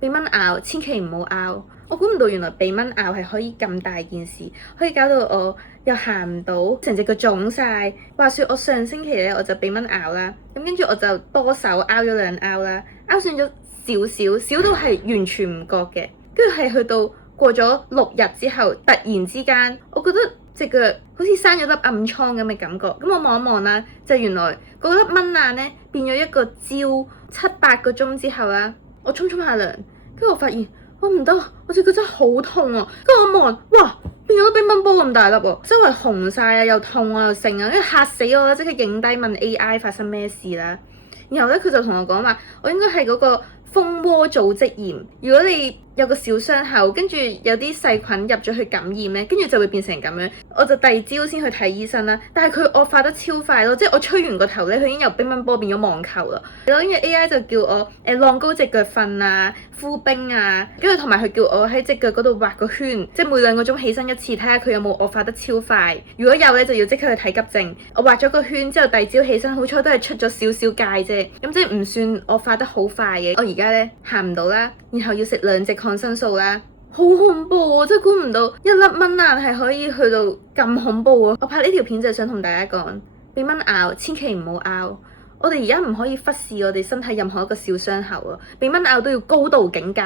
俾蚊咬，千祈唔好咬。我估唔到原來俾蚊咬係可以咁大件事，可以搞到我又行唔到，成隻腳腫晒。話說我上星期咧我就俾蚊咬啦，咁跟住我就多手拗咗兩拗啦，拗損咗少少，少到係完全唔覺嘅。跟住係去到過咗6日之後，突然之間我覺得隻腳好似生咗粒暗瘡咁嘅感覺。咁我望一望啦，就原來嗰粒蚊爛咧變咗一個焦，7-8個鐘之後啦，我沖下涼，跟住我發現我唔得，我隻腳真係好痛啊！跟住我望，哇，變咗乒乓波咁大粒喎，周圍紅晒啊，又痛啊，又剩啊，跟住嚇死我啦！即刻影低問 AI 發生咩事啦。然後咧佢就同我講話，我應該係嗰個蜂窩組織炎。如果你有個小傷口，跟住有啲細菌入咗去感染咧，跟住就會變成咁樣。我就第二朝先去睇醫生啦，但係佢惡化得超快咯，即係我吹完個頭咧，佢已經由乒乓波變咗網球啦。跟住 AI 就叫我晾高隻腳瞓啊，敷冰啊，跟住同埋佢叫我喺隻腳嗰度畫個圈，即係每2個鐘起身一次，睇下佢有冇惡化得超快。如果有咧，就要即刻去睇急症。我畫咗個圈之後，第二朝起身，好彩都係出咗少少界啫，咁即係唔算惡化得好快嘅。我而家咧行唔到啦，然後要食2隻抗生素啦，好恐怖啊！真係估唔到一粒蚊爛係可以去到咁恐怖啊！我拍呢條片就係想同大家講，俾蚊咬千祈唔好咬。我哋而家唔可以忽視我哋身體任何一個小傷口啊！俾蚊咬都要高度警戒。